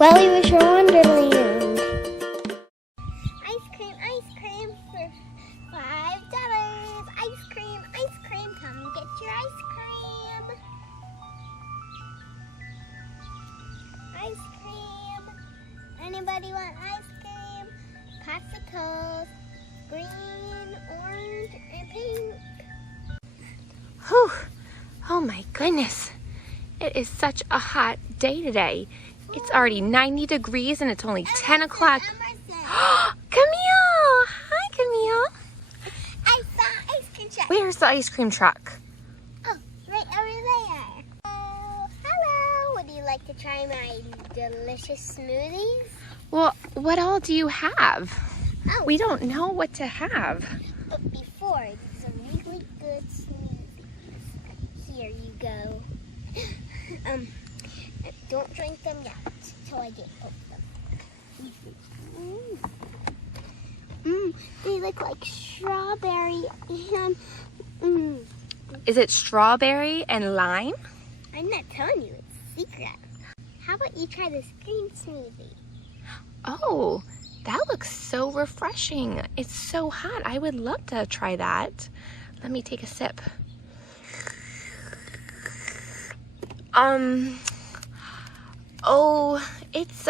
Welliewisher Wonderland. Ice cream for $5. Ice cream, come and get your ice cream. Ice cream. Anybody want ice cream? Popsicles, green, orange, and pink. Whew. Oh my goodness. It is such a hot day today. It's already 90 degrees and it's only 10 o'clock. Camille! Hi, Camille. I saw ice cream truck. Where's the ice cream truck? Oh, right over there. Oh, hello. Would you like to try my delicious smoothies? Well, what all do you have? Oh. We don't know what to have. But before, it's a really good smoothies. Here you go. Don't drink them yet until I get both of them. They look like strawberry and Is it strawberry and lime? I'm not telling you, it's secret. How about you try this green smoothie? Oh, that looks so refreshing. It's so hot. I would love to try that. Let me take a sip. Oh, it's,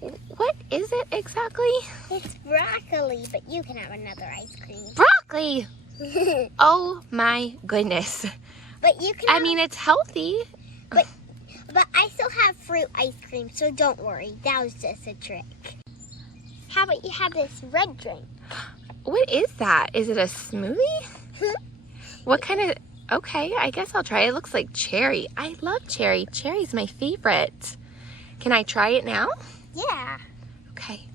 what is it exactly? It's broccoli, but you can have another ice cream. Broccoli! Oh my goodness. But you can I mean, it's healthy. But I still have fruit ice cream, so don't worry. That was just a trick. How about you have this red drink? What is that? Is it a smoothie? What kind of... Okay, I guess I'll try it. It looks like cherry. I love cherry. Cherry's my favorite. Can I try it now? Yeah. Okay.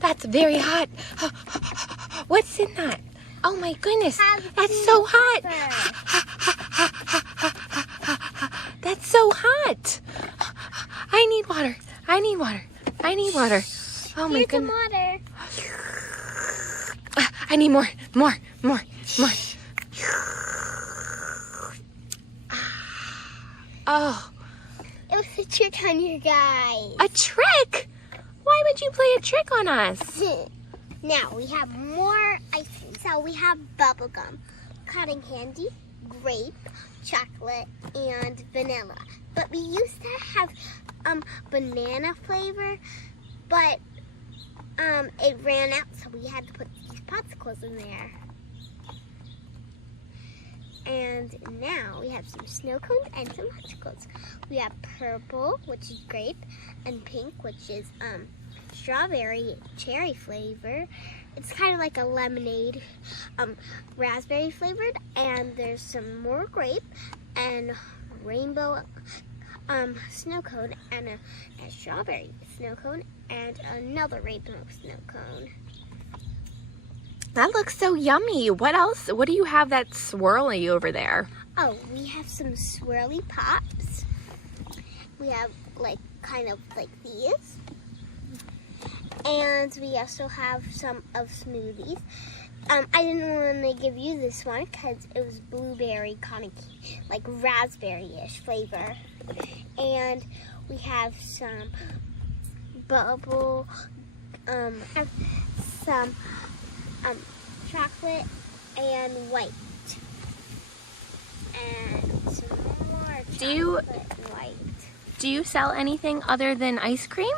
That's very hot. What's in that? Oh my goodness. That's so hot. That's so hot. I need water. I need water. I need water. Oh my goodness. Water. I need more. Oh, It was a trick on you guys. a trick? Why would you play a trick on us? Now we have more ice cream. So we have bubblegum, cotton candy, grape, chocolate, and vanilla. But we used to have banana flavor, but it ran out, so we had to put these popsicles in there. And now we have some snow cones and some popsicles. We have purple, which is grape, and pink, which is strawberry cherry flavor. It's kind of like a lemonade, raspberry flavored. And there's some more grape and rainbow snow cone and a strawberry snow cone and another rainbow snow cone. That looks so yummy. What else? What do you have that's swirly over there? Oh, we have some swirly pops. We have kind of like these. And we also have some of smoothies. I didn't want to give you this one because it was blueberry, kind of like raspberry-ish flavor. And we have some bubble, some chocolate and white. And some more chocolate and white. Do you sell anything other than ice cream?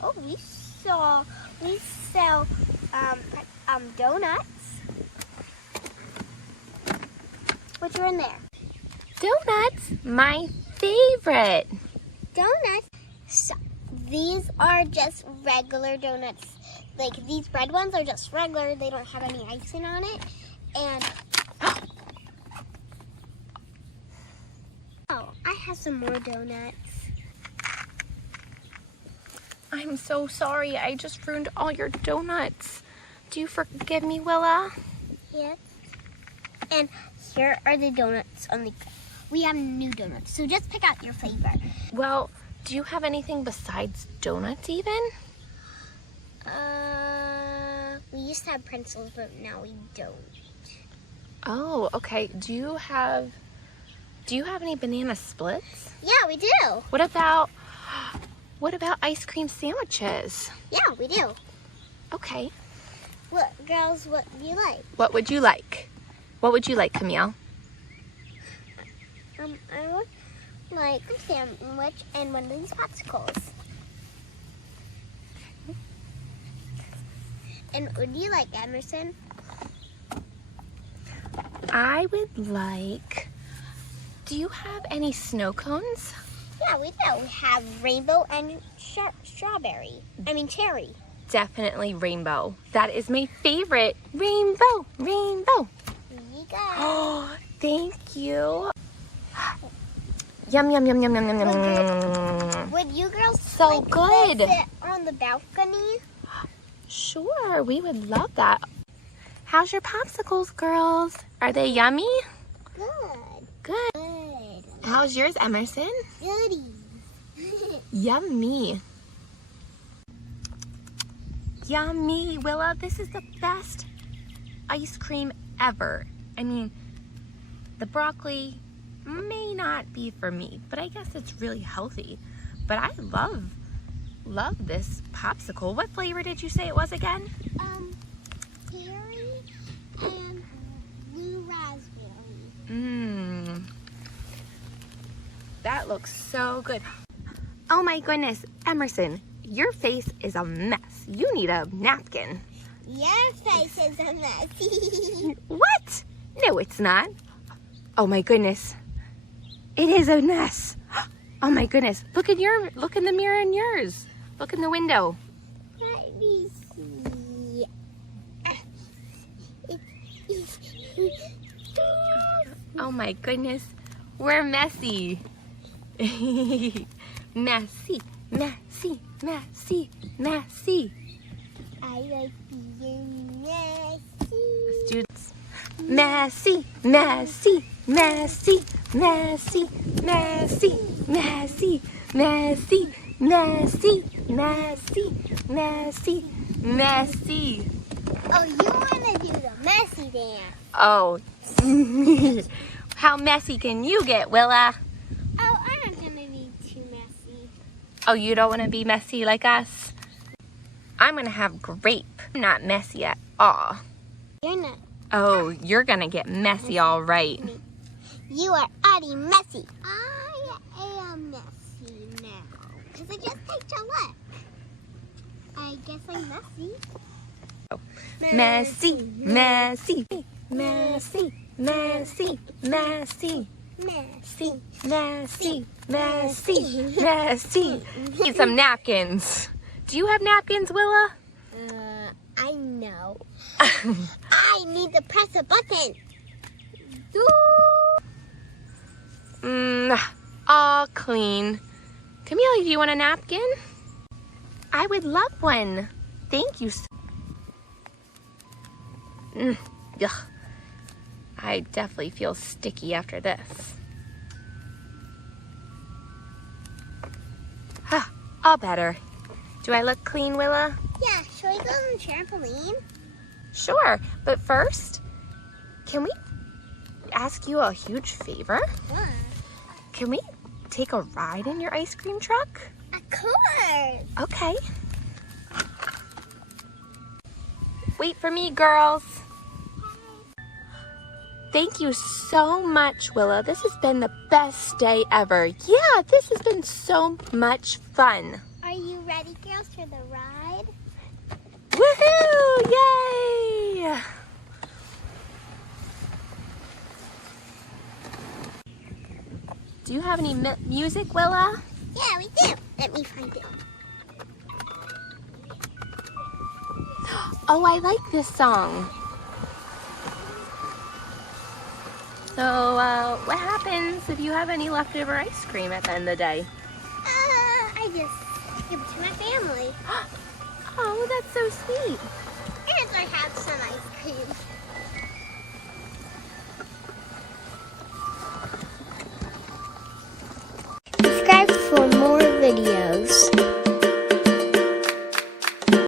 Oh, we sell donuts. Which are in there? Donuts, my favorite. Donuts. So, these are just regular donuts. Like these red ones are just regular. They don't have any icing on it. And oh, I have some more donuts. I'm so sorry. I just ruined all your donuts. Do you forgive me, Willa? Yes. And here are the donuts on the. We have new donuts, so just pick out your flavor. Well, do you have anything besides donuts even? We used to have pretzels, but now we don't. Oh, okay. Do you have any banana splits? Yeah, we do. What about ice cream sandwiches? Yeah, we do. Okay. What, girls, what do you like? What would you like? What would you like, Camille? I would like a sandwich and one of these popsicles. And would you like, Emerson? I would like... Do you have any snow cones? Yeah, we do. We have rainbow and strawberry. I mean cherry. Definitely rainbow. That is my favorite. Rainbow, rainbow. Here you go. Oh, thank you. Yum, yum, yum, yum, yum, yum, yum. Would you girls So like good. to sit on the balcony? Sure, we would love that. How's your popsicles, girls? Are they yummy? Good. Good. Good. How's yours, Emerson? Goodies. Yummy. Yummy, Willa. This is the best ice cream ever. I mean, the broccoli may not be for me, but I guess it's really healthy. But I love this popsicle. What flavor did you say it was again? Cherry and blue raspberry. Mmm. That looks so good. Oh my goodness, Emerson, your face is a mess. You need a napkin. Your face is a mess. What? No, it's not. Oh my goodness. It is a mess. Oh my goodness. Look in the mirror in yours. Look in the window. Let me see. Oh my goodness. We're messy. Messy, messy, messy, messy. I like being messy. Students. Messy, messy, messy, messy, messy, messy, messy, messy, messy, messy, messy. Oh, you want to do the messy dance? Oh. How messy can you get, Willa? Oh, I'm not going to be too messy. Oh, you don't want to be messy like us? I'm going to have grape. I'm not messy at all. You're not. Oh, you're going to get messy all right. You are already messy. I am messy now. Because I just take a look. I guess I'm messy. Messy, messy, messy, messy, messy, Messy. messy, messy, messy. Need some napkins. Do you have napkins, Willa? I know. I need to press a button. All clean. Camille, do you want a napkin? I would love one. Thank you. Yuck. I definitely feel sticky after this. All better. Do I look clean, Willa? Yeah, should we go on the trampoline? Sure, but first, can we ask you a huge favor? What? Can we take a ride in your ice cream truck? Of course. Okay. Wait for me, girls. Thank you so much, Willa. This has been the best day ever. Yeah, this has been so much fun. Are you ready, girls, for the ride? Woohoo! Yay! Do you have any music, Willa? Yeah, we do. Let me find it. Oh, I like this song. So, what happens if you have any leftover ice cream at the end of the day? I just give it to my family. Oh, that's so sweet. And I have some ice cream.